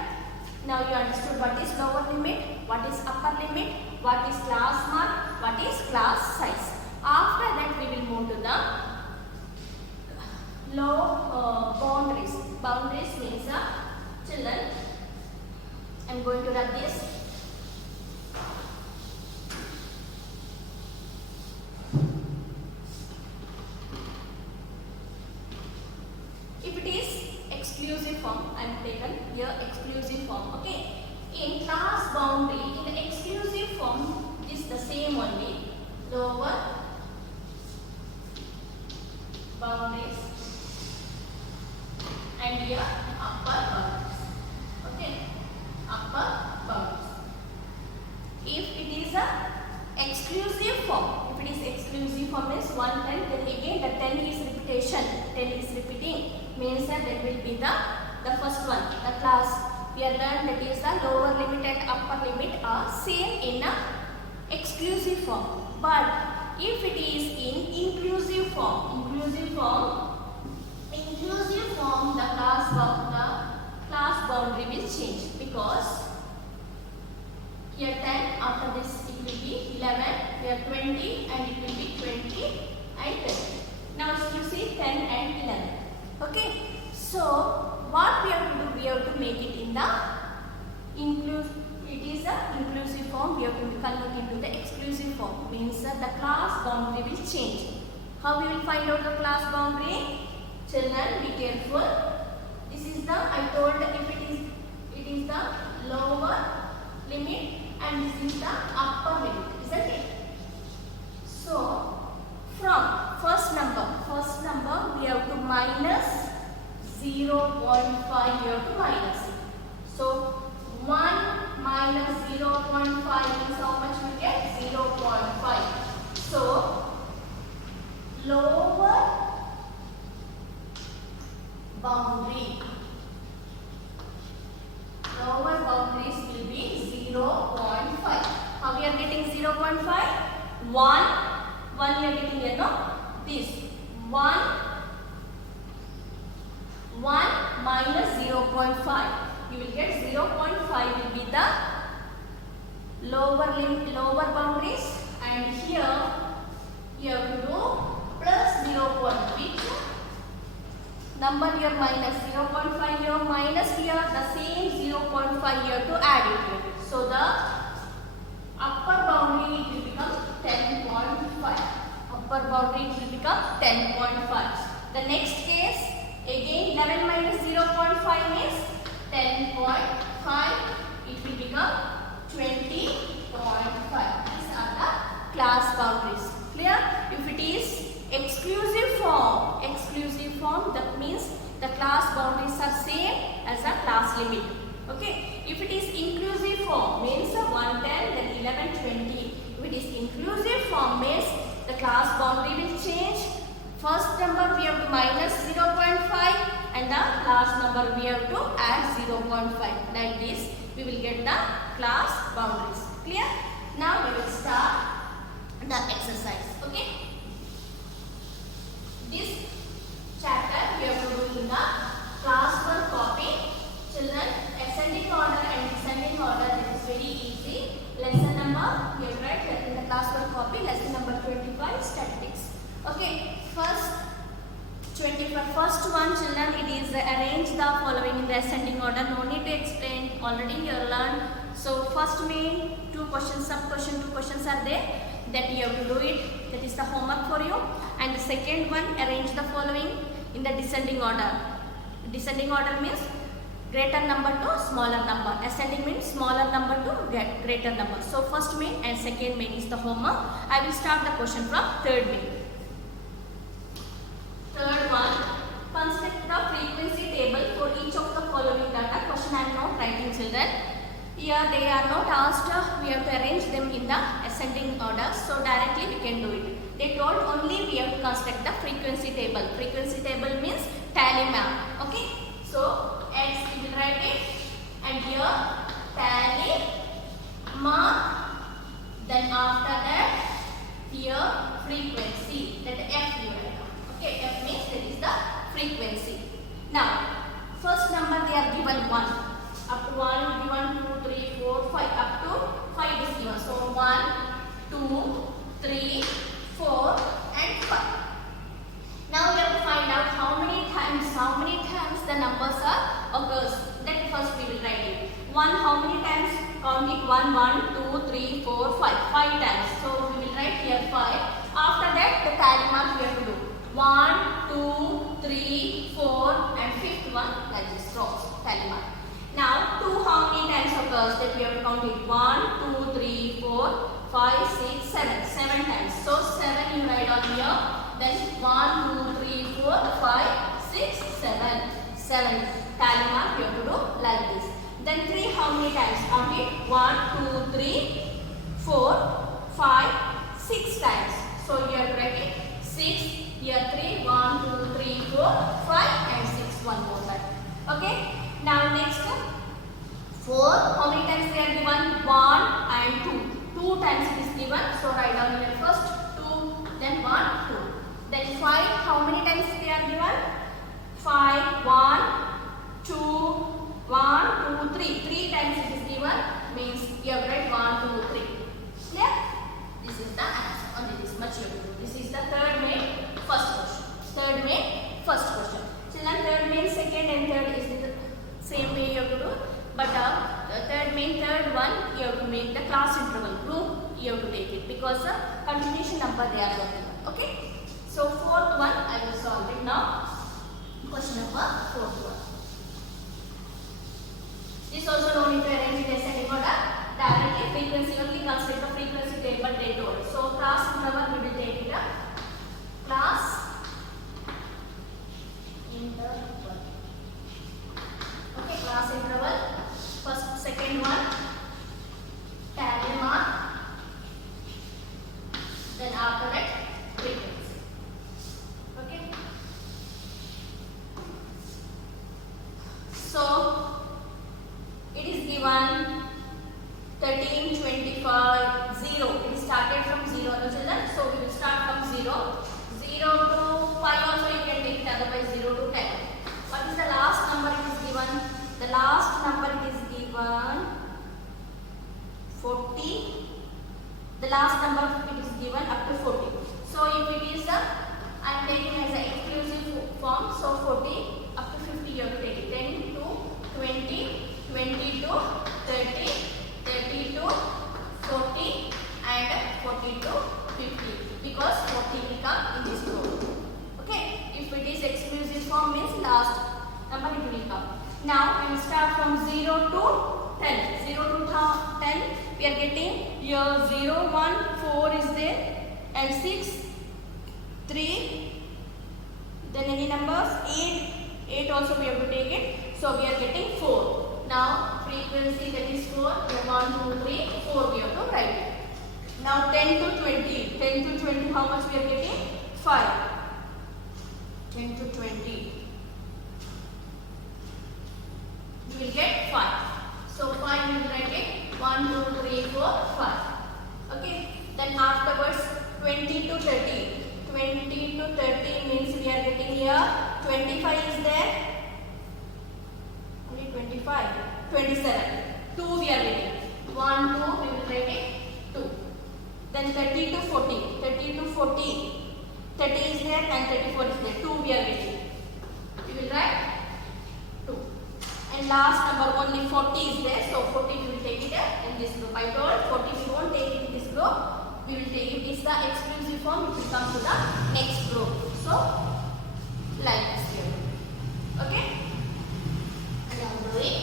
Now you understood what is lower limit, what is upper limit, what is class mark, what is class size. After that we will move to the boundaries. Boundaries means Children, I am going to rub this. If it is exclusive form, I am taken here exclusive form. Okay. In class boundary, in the exclusive form, it is the same only. Lower boundaries and here upper boundaries. Okay. Upper boundaries. If it is a exclusive form, if it is exclusive form means 110, then again the 10 is repetition. 10 is repeating means that will be the first one, the class. We have learned that is the lower limit and upper limit are same in a exclusive form. But if it is in inclusive form, the class boundary will change, because here 10, after this it will be 11, here 20 and it will be 20 and 20. Now you see 10 and 11. Okay. So what we have to do, we have to make it in the inclusive form, we have to convert into the exclusive form, means the class boundary will change. How we will find out the class boundary? Children, be careful. This is the, I told if it is the lower limit and this is the upper limit, isn't it? So from first number we have to minus 0.5, we have to minus. So 1 minus 0.5 means how much we get? 0.5. So lower boundaries will be 0.5. How we are getting 0.5? 1 we are getting here, no? This 1 minus 0.5. You will get 0.5 will be the lower boundaries, and here you have to do plus 0.5. Which number here? Minus 0.5 here, minus here, the same 0.5 here to add it here. So the upper boundary will become 10.5. Upper boundary will become 10.5. The next case, again 11 minus 0.5 means 10.5. It will become 20.5. These are the class boundaries. Clear? If it is exclusive form, that means the class boundaries are same as a class limit. Okay. If it is inclusive form, means 110, then 11, 20. If it is inclusive form, means the class boundary will change. First number we have to minus 0.5 and the last number we have to add 0.5. Like this we will get the class boundaries. Clear? Now we will start the exercise. Okay. This chapter we have to do in the class work copy. Children, ascending order and descending order, this is very easy. Lesson number, we have read in the class work copy, lesson number 25, statistics. Okay, first one, children, it is arrange the following in the ascending order. No need to explain, already you learned. So first main, 2 questions, sub question, 2 questions are there that you have to do it. That is the homework for you. And the second one, arrange the following in the descending order. Descending order means greater number to smaller number. Ascending means smaller number to greater number. So first main and second main is the homework. I will start the question from third main. Third one, construct the frequency table for each of the following data. Question I am not writing, children. Here they are not asked, we have to arrange them in the ascending order. So directly we can do it. They told only we have to construct the frequency table. Frequency table means tally map. Okay. So X we will write it, and here tally mark. Then after that here frequency, that F you write. Okay, F means that is the frequency. Now, first number they are given 1. Up to 1 given 2, 3, 4, 5. Up to 5 is given. So 1, 2, 3, 4 and 5. Now we have to find out how many times the numbers are occurs. That first we will write it. 1 how many times? Count it. 1, 1, 2, 3, 4, 5. 5 times. So we will write here 5. After that the tally mark we have to do. 1, 2, 3, 4 and fifth one like this cross tally mark. Now 2 how many times occurs? That we have to count it. 1, 2, 3, 4, 5, 6, 7. 7 times. So 7 you write on here. Then 1, 2, 3, 4, 5, 6, 7. 7 tally mark you have to do like this. Then 3 how many times? Count it. 1, 2, 3, 4, 5, 6 times. So you have to write it 6. Here 3, 1, 2, 3, 4, 5 and 6. One more time. Okay. Now next 4. How many times they are given? 1 and 2. 2 times it is given. So write down here first 2, then 1, 2. Then 5. How many times they are given? 5, 1, 2, 1, 2, 3. 3 times it is given. Means you have write 1, 2, 3. Clear? This is the answer. Only this much you have to do. This is the third main first question. Third main first question. Children, third main second and third is the same way you have to do. But third one you have to make the class interval group. You have to take it because continuation number they are working on. Okay. So fourth one I will solve it now. Question number fourth one. This also no need to arrange in ascending order. Directly frequency only consider the frequency table date order. So class interval we will take it up. Class interval. Okay, class interval. First, second one, tally mark. Then after that, frequency. Okay. So it is given 13, 25, 0. It started from 0, no children. So we will start from 0. 0 to 5 also you can take it, otherwise 0 to 10. What is the last number it is given? The last number it is given 40. The last number it is given up to 40. So if it is the, I am taking as an exclusive form. So 40 up to 50 you have to take it. 10 to 20, 20 to 30, 30 to 40 and 40 to 50. Because 40 will come in this row. Okay. If it is exclusive form means last number it will come. Now we will start from 0 to 10. 0 to 10 we are getting here 0, 1, 4 is there and 6, 3, then any numbers 8 also we have to take it. So we are getting 4. Now frequency that is 4, 1, 2, 3, 4 we have to write it. Now 10 to 20. 10 to 20 how much we are getting? 5. 10 to 20. You will get 5. So 5 you will write it. 1, 2, 3, 4, 5. Okay. Then afterwards 20 to 30. 20 to 30 means we are getting here 25 is there. Only 25. 27. 2 we are getting. 1, 2 we will write it 2. Then 30 to 40. 30 to 40. 30 is there and 34 is there. 2 we are getting. We will write 2. And last number only 40 is there. So 40 we will take it in this group. I told 40 we won't take it in this group. We will take it. Is the exclusive form. It will come to the next group. So like this here. Okay. I am doing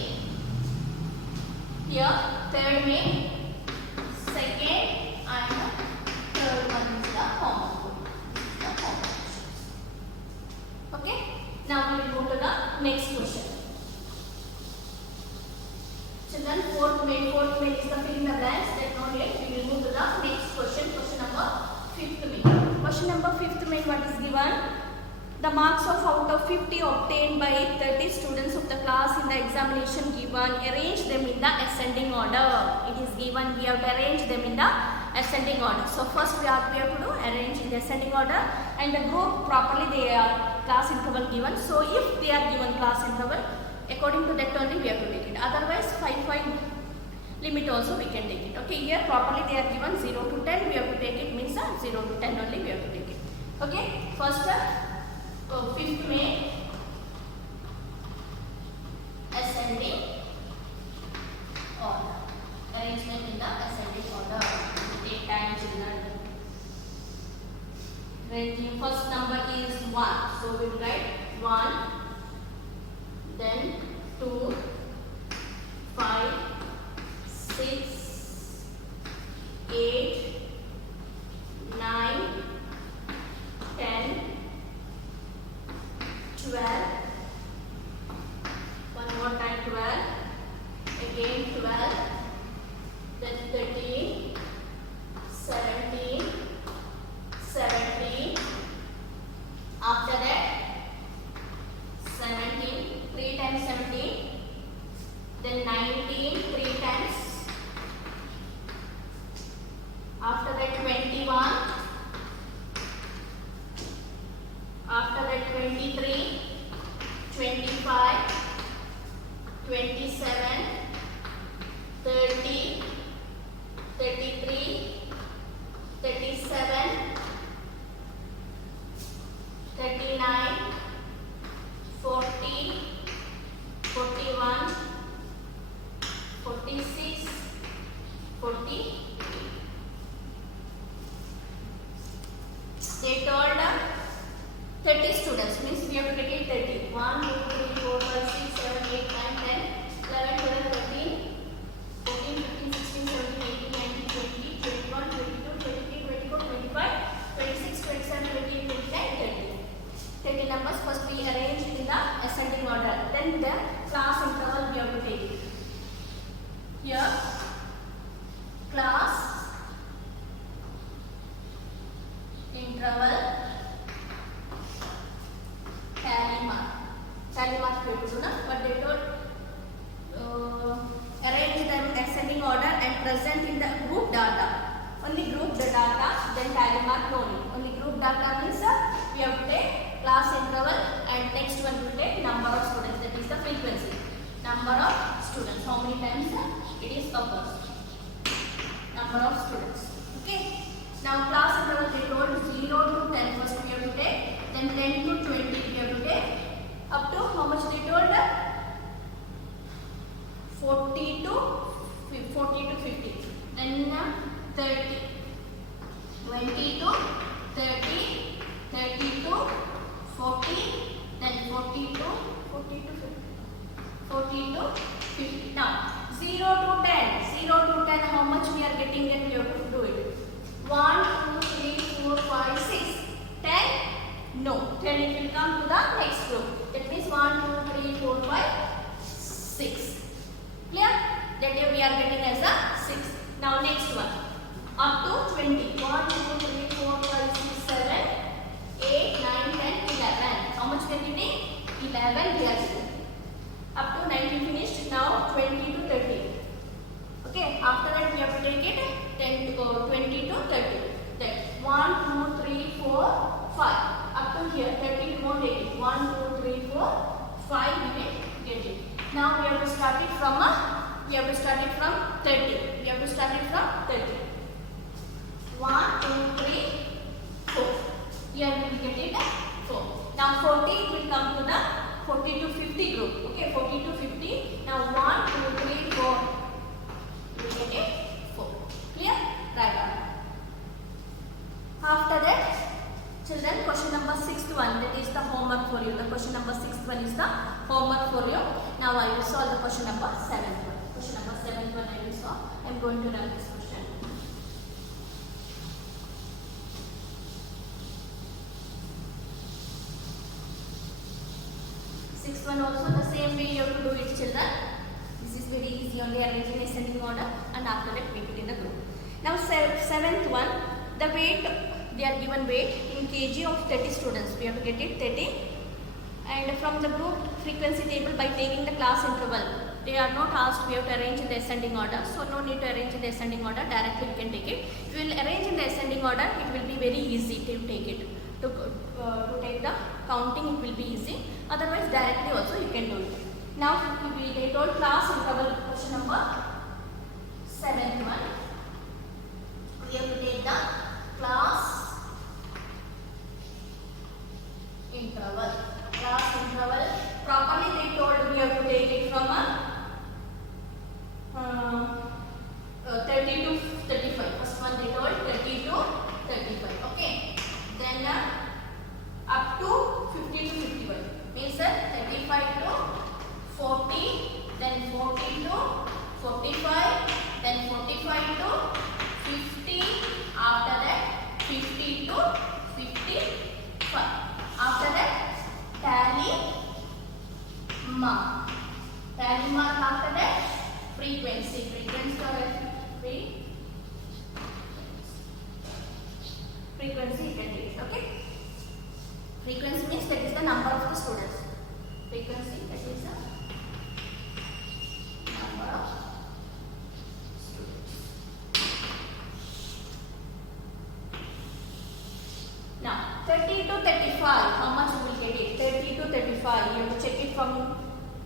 here third main, second and third one is the common group. Okay. Now we will go to the next question. Children, fourth main is the filling the blanks. Then not yet. We will move to the next question. Question number fifth main. Question number fifth main. What is given? The marks of out of 50 obtained by 30 students of the class in the examination given, arrange them in the ascending order. It is given, we have to arrange them in the ascending order. So first we have to do arrange in the ascending order and the group properly they are class interval given. So if they are given class interval, according to that only we have to take it. Otherwise 5 limit also we can take it. Okay, here properly they are given 0 to 10 we have to take it, means 0 to 10 only we have to take it. Okay, first fifth main ascending times 17, then 19 3 times, after that 21, after that 23, 25, 27, 30, 33, 37, 39, 40, 41, 46, 40. They told 30 students, means we have to get it 30. 1, 2, 3, 4, 5, 6, 7, 8, 9, 10, 11, 12, 13, 14, 15, 16, 17, 18, 19, 20, 21, 22, 23, 24, 25, 26, 27, 28, 29, 30. 30 numbers first we arrange in the ascending order. Then the class interval we have to take it. Here, class interval tally mark. Tally mark but they told arrange them ascending order and present in the group data. Only group the data, then tally mark no need. Only group data means we have to take class interval and next one to take number of students, that is the frequency. Number of students, how many times it is occurs. Number of students. Okay. Now class interval they told 0 to 10 first we have to take, then 10 to 20 we have to take, up to how much they told? 40 to 50. Then 30, 20 to 30, 30 to 40, then 40 to 50. Now 0 to 10, how much we are getting, then we have to do it. 1, 2, 3, 4, 5, 6, 10. No, then it will come to the next group. That means 1, 2, 3, 4, 5, 6. Clear? That we are getting as a 6. Now next one. Up to 20. 1, 2, 3, 4, 5, 6, 7, 8, 9, 10, 11. How much we are getting? 11 we are getting. Up to 19 finished. Now 20 to 30. Okay. After that we have to take it 10 to 20 to 30. Then 1, 2, 3, 4, 5. Up to here 30 we won't take it. 1, 2, 3, 4, 5 we will get it. Now we have to start it from 30. We have to start it from 30. 1, 2, 3, 4. Here we will get it 4. Now 40 it will come to the 40 to 50 group. Okay, 40 to 50. Now 1, 2, 3, 4. We will get it 4. Clear? Right on. After that, children, question number 6th one, that is the homework for you. The question number 6th one is the homework for you. Now I will solve the question number 7th one. Question number 7th one I will solve. I am going to run this question. Sixth one also the same way you have to do it, children. This is very easy, only arrange in ascending order and after that make it in the group. Now 7th one, the weight, they are given weight in kg of 30 students. We have to get it 30. And from the group frequency table by taking the class interval, they are not asked, we have to arrange in the ascending order. So no need to arrange in the ascending order, directly we can take it. If we will arrange in the ascending order, it will be very easy to take it. To take the counting, it will be easy. Otherwise directly also you can do it. Now we take all class interval, question number 7th one. We have to take the class interval. Class interval. Properly they told we have to take it from 30 to 35. First one they told 30 to 35. Okay. Then up to 50 to 51. Means 35 to 40. Then 40 to 45. Then 45 to 50. After that 50 to 55. After that tally mark. Tally mark after that frequency. Frequency you can take. Okay. Frequency means that is the number of the students. Frequency, that is the of students. Now 30 to 35, how much we will get it? 30 to 35, you have to check it from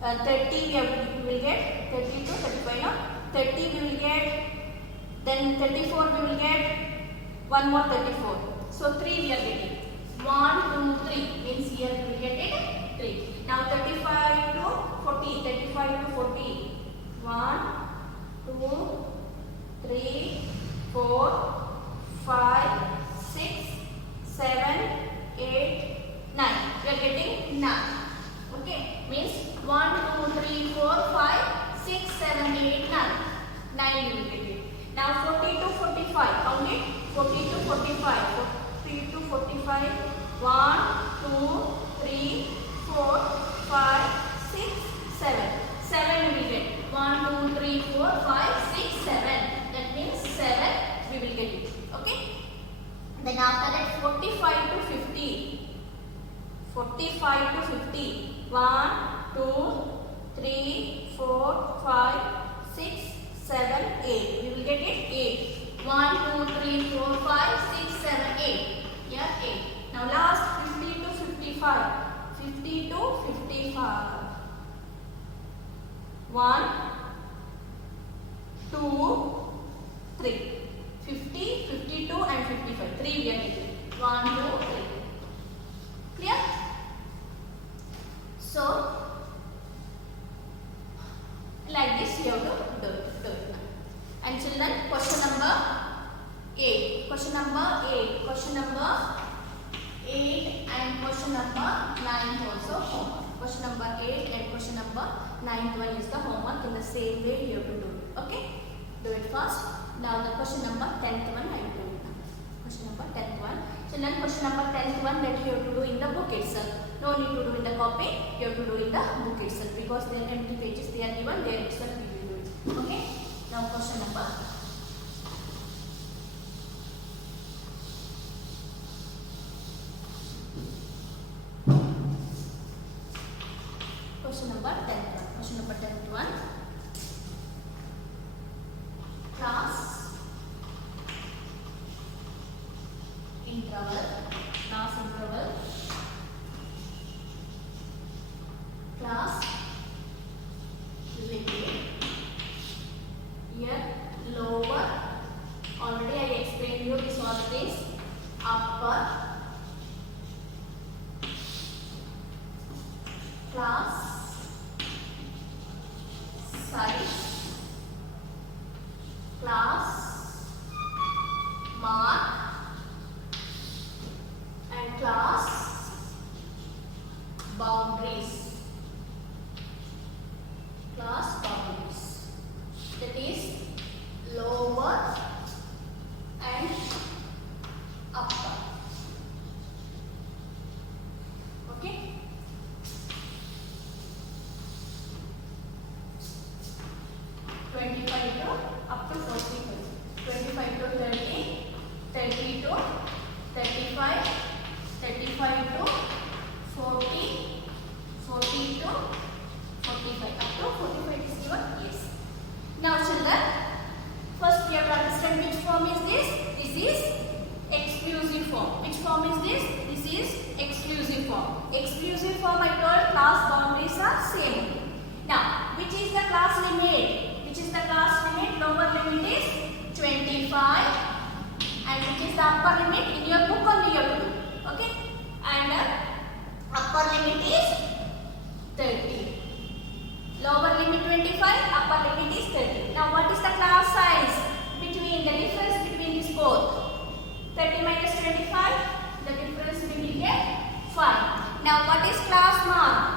30 we will get 30 to 35. Now 30 we will get, then 34 we will get, one more 34. So 3 we are getting. 1, 2, 3 means here we will get it 3. Now 35 to 40, 35 to 40. 1, 2, 3, 4, 5, 6, 7, 8, 9. We are getting 9. Okay, means 1, 2, 3, 4, 5, 6, 7, 8, 9. 9 we will get it. Now 40 to 45. Count it. 40 to 45. 40 to 45. 1, 2, 3, 4, 5, 6, 7. 7 we will get. 1, 2, 3, 4, 5, 6, 7. That means 7 we will get it. Okay. Then after that 45 to 50. 45 to 50. 1, 2, 3, 4, 5, 6, 7, 8. We will get it 8. 1, 2, 3, 4, 5, 6, 7, 8. Here 8. Now last 50 to 55. 50 to 55. 1, 2, 3. 50, 52 and 55. 3 we are getting. 1, 2, 3. Clear? So, like this you have to do it. And children, question number 8. Question number 8. Question number 8 and question number 9 also homework. Question number 8 and question number 9 one is the homework. In the same way you have to do it. Okay? Do it first. Now the question number 10th one I will do it now. Question number 10th one. Children, question number 10th one that you have to do in the book itself. No need to do in the copy. You have to do in the book itself because there are empty pages they are given. There itself you will do it. Okay? Now question number. Question number 10th one. Question number 10th one. Class interval. Class interval. Class relative. Here lower. Already I explained you this was this. Upper. Class size, class mark and class boundaries. Class boundaries, that is lower and upper. Okay. Up to 40, 25 to 30, 30 to 35, 35 to 40, 40 to 45. Up to 45 is given? Yes. Now children, first we have to understand which form is this? This is exclusive form. Which form is this? This is exclusive form. Exclusive form I told class boundaries are same. Now, which is the class limit? Which is the class limit? Lower limit is 25 and which is the upper limit? In your book only you have to do. Okay? And upper limit is 30. Lower limit 25, upper limit is 30. Now what is the class size? Between the difference between these both. 30 minus 25, the difference we will get 5. Now what is class mark?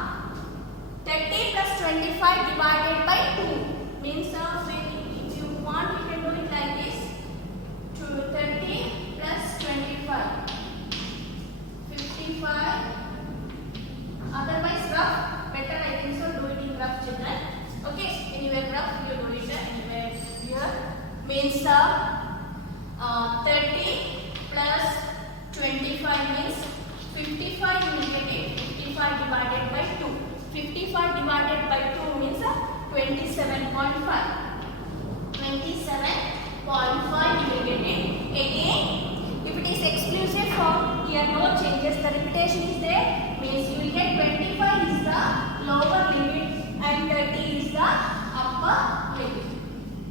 30 plus 25 divided by 2 means if you want you can do it like this. 30 plus 25, 55. Otherwise rough, better I think so do it in rough children. Okay, anywhere rough you do it anywhere here. Means 30 plus 25 means 55 will get it. 55 divided by 2. 55 divided by 2 means 25. 27.5. 27.5 you will get it. Again, if it is exclusive form, here no changes, the repetition is there, means you will get 25 is the lower limit and 30 is the upper limit.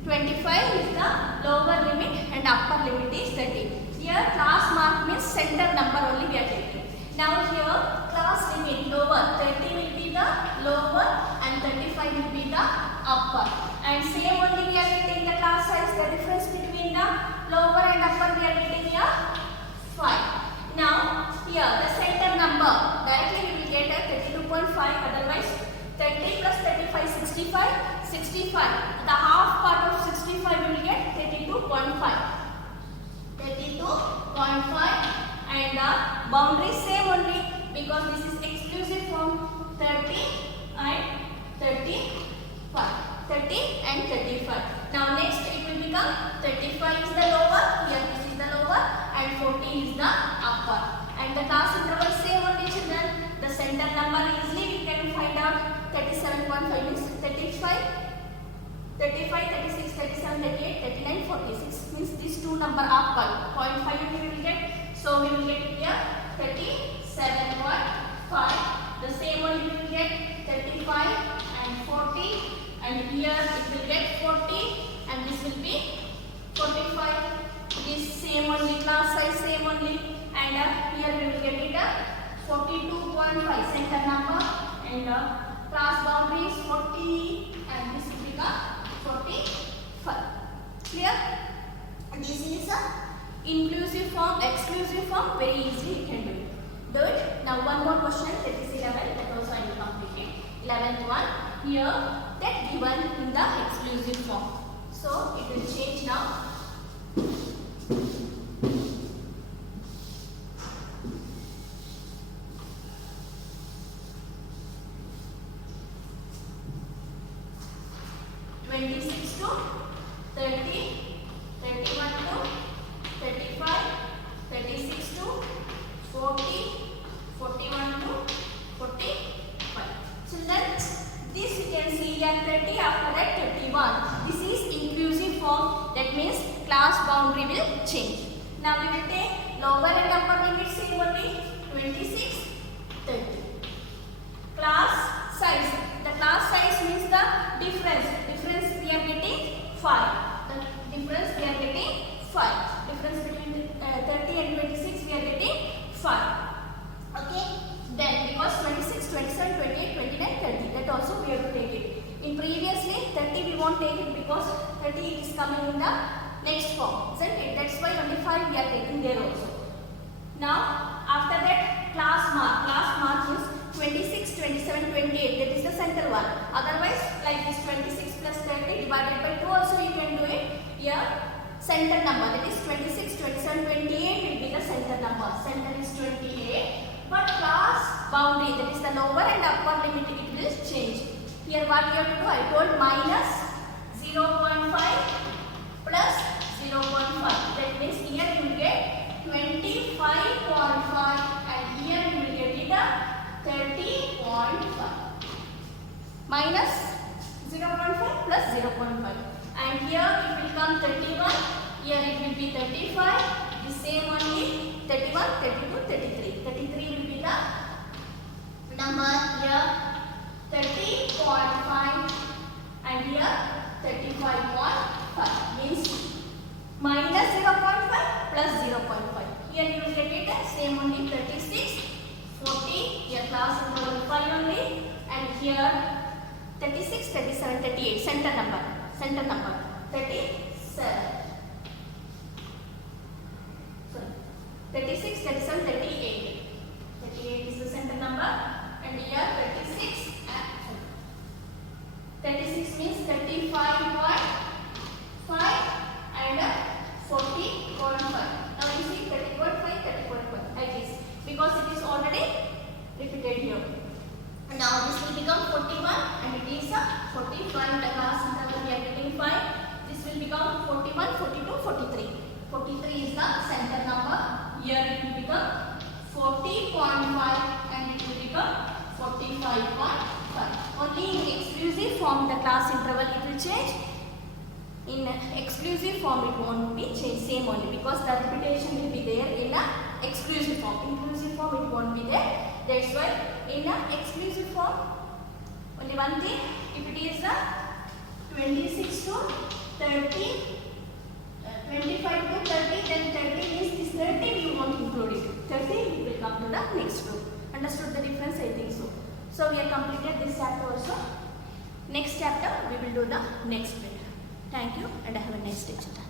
25 is the lower limit and upper limit is 30. Here class mark means center number only we are taking. Now here class limit lower, 30 will be the lower and 35 will be the upper. And same only we are getting the class size, the difference between the lower and upper we are getting here 5. Now here the center number, directly we will get a 32.5, otherwise 30 plus 35 65. 65, the half part of 65 we will get 32.5. 32.5 and the boundary same only because this is exclusive form, 30 and 35. 30 and 35. Now next it will become 35 is the lower, here this is the lower and 40 is the upper. And the class interval same only children. The center number easily we can find out. 37.5 is 35, 36, 37, 38, 39, 46. Means these two number upper. 0.5 we will get. So we will get here 37.5. The same one we will get 35 and 40. And here it will get 40 and this will be 45. This same only, class size same only. And here we will get it 42.5 center number and class boundary is 40 and this will become 45. Clear? And this is a inclusive form, exclusive form, very easily you can do it. Do it. Now one more question, that is 11, that also I will complete it. 11th one, here that given in the exclusive form. So it will change now. Class boundary will change. Now we will take lower and upper limit same only, 26, 30. Class size. The class size means the difference. Difference we are getting 5. The difference we are getting 5. Difference between 30 and 26 we are getting 5. Okay. Then because 26, 27, 28, 29, 30. That also we have to take it. In previously 30 we won't take it because 30 is coming in the next form, isn't it? That's why only 5 we are taking there also. Now, after that, class mark is 26, 27, 28. That is the center one. Otherwise, like this 26 plus 30 divided by 2 also you can do it. Here, center number, that is 26, 27, 28 will be the center number. Center is 28. But class boundary, that is the lower and upper limit, it will change. Here what you have to do, I told minus 0.5 plus 0.5. That means here you will get 25.5 and here you will get it 30.5. Minus 0.5 plus 0.5. And here it will come 31. Here it will be 35. The same only 31, 32, 33. 33 will be the number here 30.5 and here 35.5 means minus 0.5 plus 0.5. Here you will get it same only 36, 40. Here class interval 5 only and here 36, 37, 38 center number 37. 36, 37, 38. 38 is the center number and here 36 36 means 35.5 and 40.5. Now you see 30.5, 30.5 like this because it is already repeated here. And now this will become 41 and it is 45. The class interval we are getting 5. This will become 41, 42, 43. 43 is the center number. Here it will become 40.5 and it will become 45.5. Only in exclusive form the class interval double it will change. In exclusive form it won't be changed, same only, because the repetition will be there in a exclusive form. Inclusive form it won't be there. That's why in a exclusive form only one thing, if it is a 26 to 30, 25 to 30, then 30 is this 30 we won't include it. 30 will come to the next group. Understood the difference? I think so. So we have completed this chapter also. Next chapter we will do the next bit. Thank you and have a nice day, children.